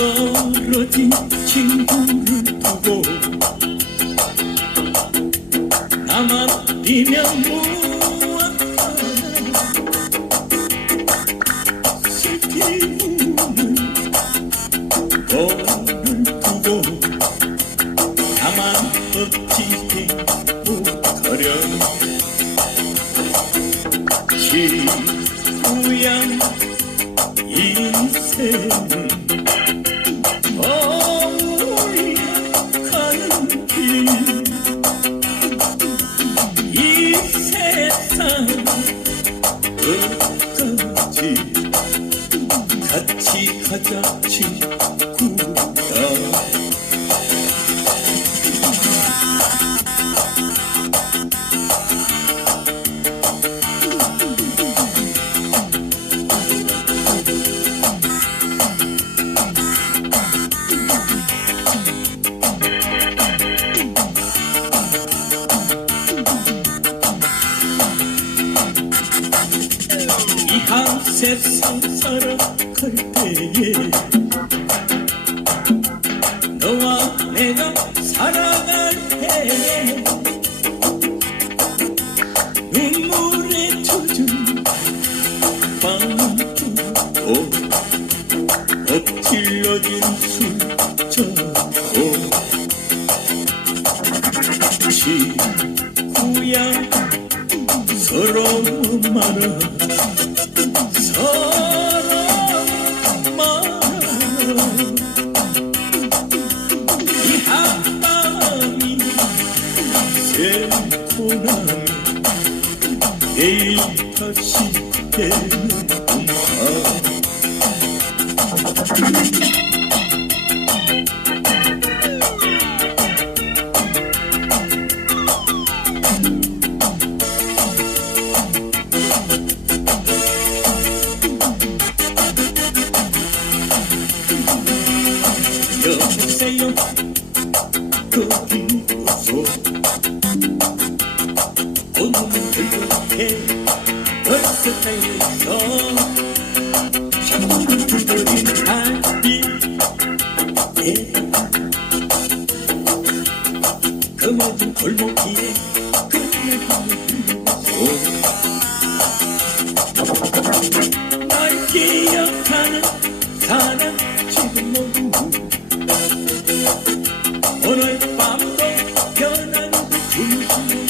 쓰러진 친구를 두고 나만 뛰면 무 어찌 행복하려 친구야 인생은 어울려 가는 길. 이 세상 끝까지 같이 가자 친구 세상 살아갈 때에 너와 내가 살아갈 때에 눈물에 젖은 두고 엎질러진 숨자고 친구야 서로 말아 새고 나면 내일 다시 되는구나 여보세요 거기 누구소 오늘 밤도 변하는 중심인지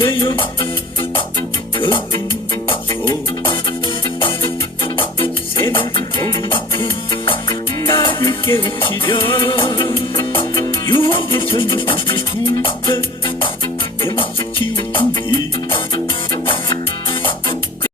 செய்யும் Senin olmadın Nabike uçacağım You won't get to me Escuta Temos que unir